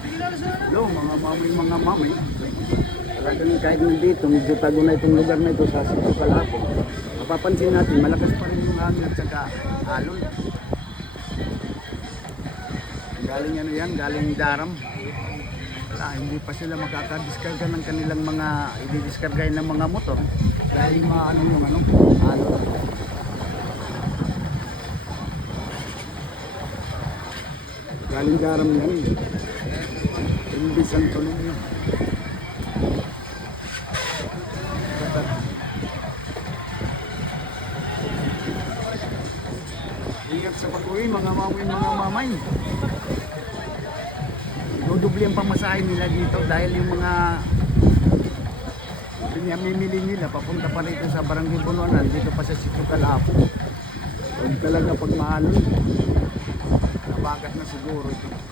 Hello, mga mamay. Talagang kahit nandito, medyo tago na itong lugar na ito sa Sitio Calapog. Mapapansin natin, malakas pa rin yung hangin at saka alon. Galing ano yan, galing daram. Wala, hindi pa sila makakadiskarga ng kanilang mga, i-diskargahin ng mga motor. Dahil maano yung ano, alon. Galing daram yan. Hindi Santo Niño. Ingat sa pag-uwi mga mamay. Dudubli ang pamasahe nila dito dahil yung mga pinamimili nila papunta pa rito sa Barangay Bunoanan dito pa sa Sitio Calapog. Huwag talaga pag maalon. Nabagat na siguro ito.